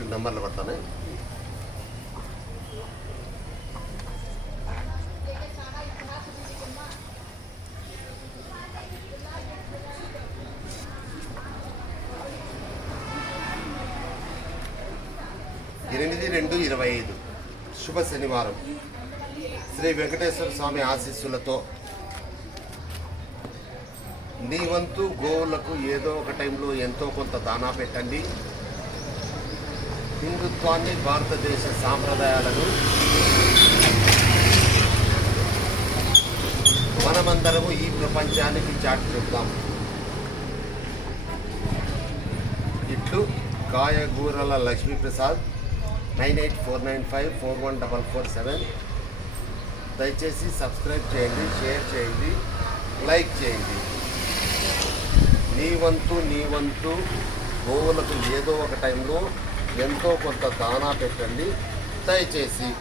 Last నెంబర్లు పడతాను. ఎనిమిది రెండు ఇరవై ఐదు. శుభ శనివారం. శ్రీ వెంకటేశ్వర స్వామి ఆశీస్సులతో నీ వంతు గోవులకు ఏదో ఒక టైంలో ఎంతో కొంత దానా పెట్టండి. హిందుత్వాన్ని భారతదేశ సాంప్రదాయాలను మనమందరము ఈ ప్రపంచానికి చాటి చెప్తాం ఇట్లు కాయగూరల Lakshmiprasad nine eight four nine five four one double four seven. దయచేసి సబ్స్క్రైబ్ చేయండి షేర్ చేయండి లైక్ చేయండి. నీ వంతు నీ వంతు గోవులకు ఏదో ఒక టైంలో ఎంతో కొంత దానా పెట్టండి. దయచేసి.